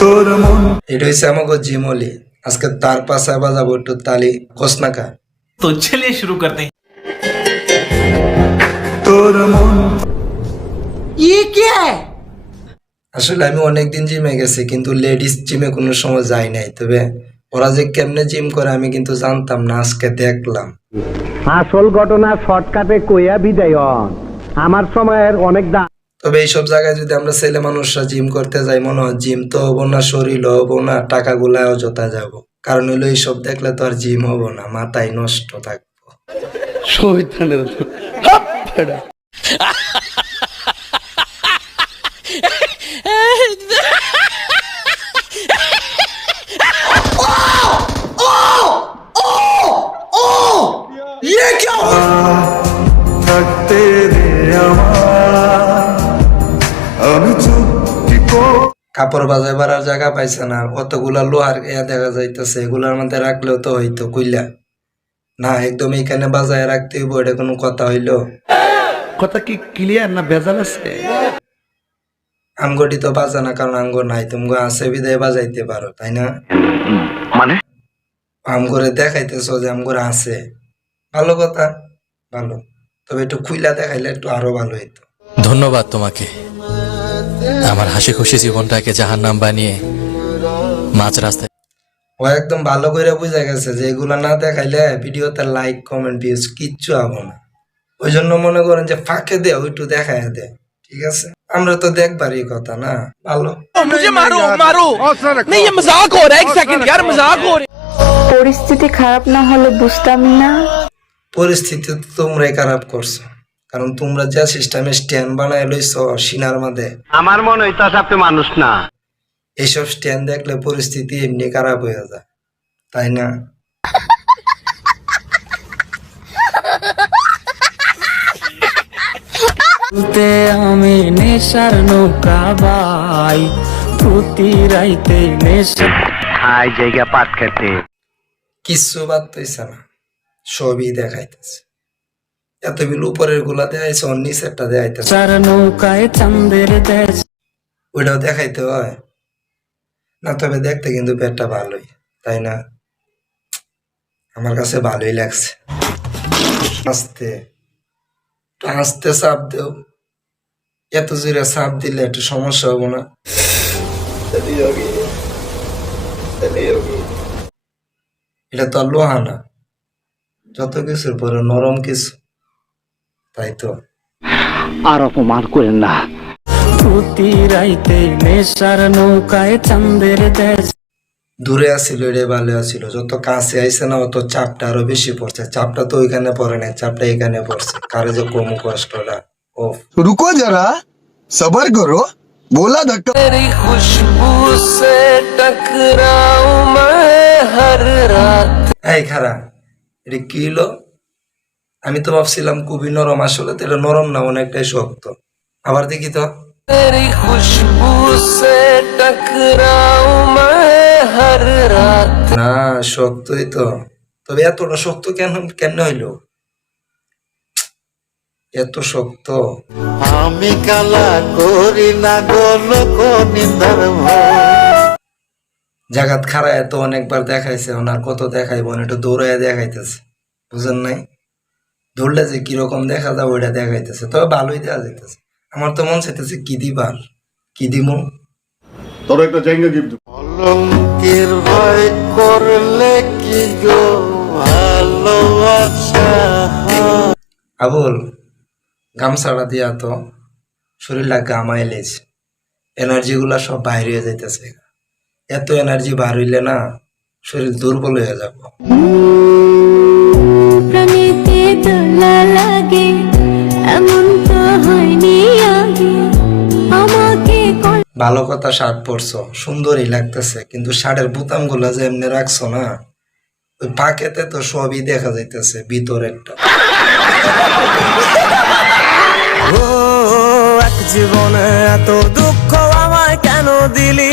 তোর মন এটা হচ্ছে আমাকে জিমলি আজকে তার পাশায় বাজাবো একটু তালি কোসনাকা। तो चलिए शुरू करते हैं। তোর মন আসলে আমি অনেকদিন জিমে গেছি কিন্তু লেডিস জিমে কোনো সময় যাই নাই, তবে ওরা যে কেমনে জিম করে আমি কিন্তু জানতাম না, আজকে দেখলাম। আসল ঘটনা শর্টকাটে কইয়া বিদায় হন। আমার সময়ের অনেক তবে এইসব জায়গায় যদি আমরা ছেলে মানুষরা জিম করতে যাই, মনে হয় জিম তো হবো না, শরীর হবো না, টাকাগুলা অযথা যাব। কারণ হলো এইসব দেখলে তো আর জিম হবো না, মাথায় নষ্ট থাকবো। থাকতে রে আমার আমি চুক্তি কাপড় বাজাইবার আর জায়গা পাইছে না, কতগুলা লোহার দেখা যাইতেছে, এগুলার মধ্যে রাখলেও তো হইতো কইলা না, একদম এইখানে বাজায় রাখতে হইব, এটা কোনো কথা হইলো? কথা কি ক্লিয়ার না ভেজাল আছে? আমগটি তো বাজা না, কারণ আঙ্গ নাই, তুমি আছে বিদায় বাজাইতে পারো, তাই না? মানে আমগরে দেখাইতেছো যে আমগরে আছে, ভালো কথা, ভালো। তবে একটু খুইলা দেখাইলে একটু আরো ভালো হইতো। ধন্যবাদ তোমাকে আমার হাসি খুশি জীবনটাকে জাহান্নাম বানিয়ে মাঝ রাস্তায়। ও একদম ভালো করে বুঝা গেছে যে এগুলা না দেখাইলে ভিডিওতে লাইক কমেন্ট ভিউজ কিচ্ছু হবো না, ওই জন্য মনে করেন যে ফাঁকে দে একটু দেখাই দে, ঠিক আছে? আমরা তো দেখবারই কথা না, ভালো। পরিস্থিতি খারাপ না হলে বুঝতামই না। পরিস্থিতি তো তোমরাই খারাপ করছো, কারণ তোমরা যা সিস্টেমে স্ট্যান্ড বানায় লইছো সিনার মাঝে, আমার মনে হইতাছে আপনি মানুষ না। এইসব স্ট্যান্ড দেখলে পরিস্থিতি এমনি খারাপ হয়ে যায়, তাই না? আমি নেশার নৌকা বাই প্রতি রাইতে নেশা হাই জায়গা পাট খেতে কিচ্ছু বাদ পাইছে না, সবই দেখাইতেছে। এত বিল উপরের গুলা দেখাইছে, অন্য নিচেরটা দেখাইতেছে, চার নৌকায় চাঁদের দেশ। ওইটাও দেখাইতে হয় না? তবে দেখতে কিন্তু পেটটা ভালোই, তাই না? আমার কাছে ভালোই লাগছে। আস্তে আস্তে চাপ দেও, এত জোরে চাপ দিলে একটু সমস্যা হবো না? এটা তো আর লোহা না, যত কিছুর পরে নরম কিছু, তাই তো। আর অপমান করেন না। প্রতি রাইতে নেশার নৌকায় চাঁদের দেশ। দূরে আসছিল এটা ভালো আসছিল, যত কাছে আইসে না অত চাপটা আরো বেশি পড়ছে। চাপটা তো ওইখানে পড়ে নাই, চাপটা এখানে পড়ছে। কারে যে কম কষ্টটা। ও रुको जरा सबर करो बोला धक्का तेरी खुशबू से टकराऊं मैं हर रात। এই খারা, এটা কি হলো? আমি তো ভাবছিলাম খুবই নরম, আসলে তো এটা নরম না, অনেকটাই শক্ত। আবার দেখি তো। तेरी खुशबू से टकराऊं मैं हर रात। না, শক্তই তো, তবে এতটা শক্ত কেন কেন হইলো? এত শক্ত। আমি কালা করি না গো লোক নিন্দার জাগাত খারা এত অনেকবার দেখাইছে, ওনার কত দেখাইবো, একটু দৌড়াইয়া দেখাইতেছে, বুঝেন নাই? দৌড়লে যে কিরকম দেখা যায় ওইটা দেখাইতেছে, তবে ভালোই দেখা যাইতেছে। আমার তো মন চাইতেছে কি দিবার, কি দিমু। তোর একটা জায়গা গিফট অলঙ্কের ভয় করলে কি গো ভালোবাসা আবুল, গামছাড়া দিয়া তো শরীরটা গামাইলেছে, এনার্জি গুলা সব বাইরে হয়ে যাইতেছে। এত এনার্জি বার হইলে না শরীর দুর্বল হয়ে যাব। প্রাণীতে দোলা লাগে এমন তো হয়নি আগে, আমাকে ভালো কথা, শার্ট পরছো, সুন্দরই লাগতেছে, কিন্তু শার্টের বোতাম গুলা যে এমনি রাখছো না, ওই পাকেতে তো সবই দেখা যাইতেছে ভিতরেরটা। জীবনে এত দুঃখ আমায় কেন দিলি?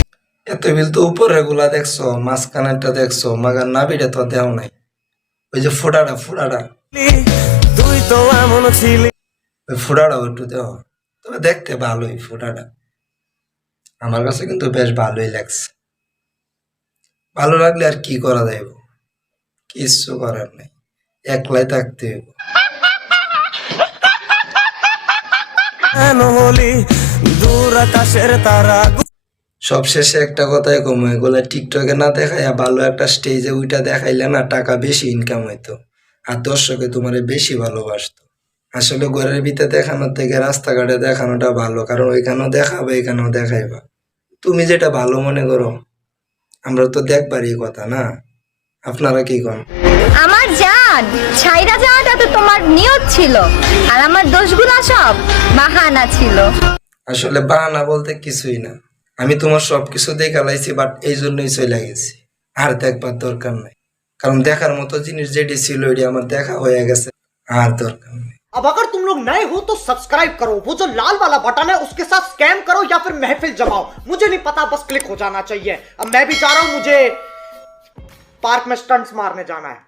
এত বিল তো উপরে গুলা দেখছো, মাঝখানেরটা দেখছো, মাগার নাবিটা তো দেও নাই। ওই যে ফোটাটা তুই তো এমন ছিলি। ওই ফোটাটাও একটু দেও, তবে দেখতে ভালোই ফোটাটা, আমার কাছে কিন্তু বেশ ভালোই লাগছে। ভালো লাগলে আর কি করা যাইব, কিচ্ছু করার নেই, একলাই থাকতে হইব। কেন হলি দূর আকাশের তারা সবশেষে একটা কথাই কম, এগুলা টিকটকে না দেখাইয়া ভালো একটা স্টেজে উইটা দেখাইলে না টাকা বেশি ইনকাম হইতো, আর দর্শকে তোমারে বেশি ভালোবাসতো। আসলে ঘরের ভিতরে দেখানোর থেকে রাস্তাঘাটে দেখানোটা ভালো, কারণ ওইখানেও দেখাবে এখানেও দেখাইবা, তুমি যেটা ভালো মনে করো। আমরা তো দেখবারই কথা না, আপনারা কি কন? আমার জান ছাইরা যাওয়াটা তো তোমার নিয়ত ছিল, আর আমার দোষগুলো সব বাহানা ছিল। আসলে বাহানা বলতে কিছুই না, আমি তোমার সবকিছু দেখা লাইছি, বাট এই জন্যই চলে গেছি, আর দেখবার দরকার নাই, কারণ দেখার মতো জিনিস যেটি ছিল ওইটি আমার দেখা হয়ে গেছে, আর দরকার নেই। अब अगर तुम लोग नए हो तो सब्सक्राइब करो, वो जो लाल वाला बटन है उसके साथ स्कैम करो या फिर महफिल जमाओ, मुझे नहीं पता, बस क्लिक हो जाना चाहिए। अब मैं भी जा रहा हूं, मुझे पार्क में स्टंट्स मारने जाना है।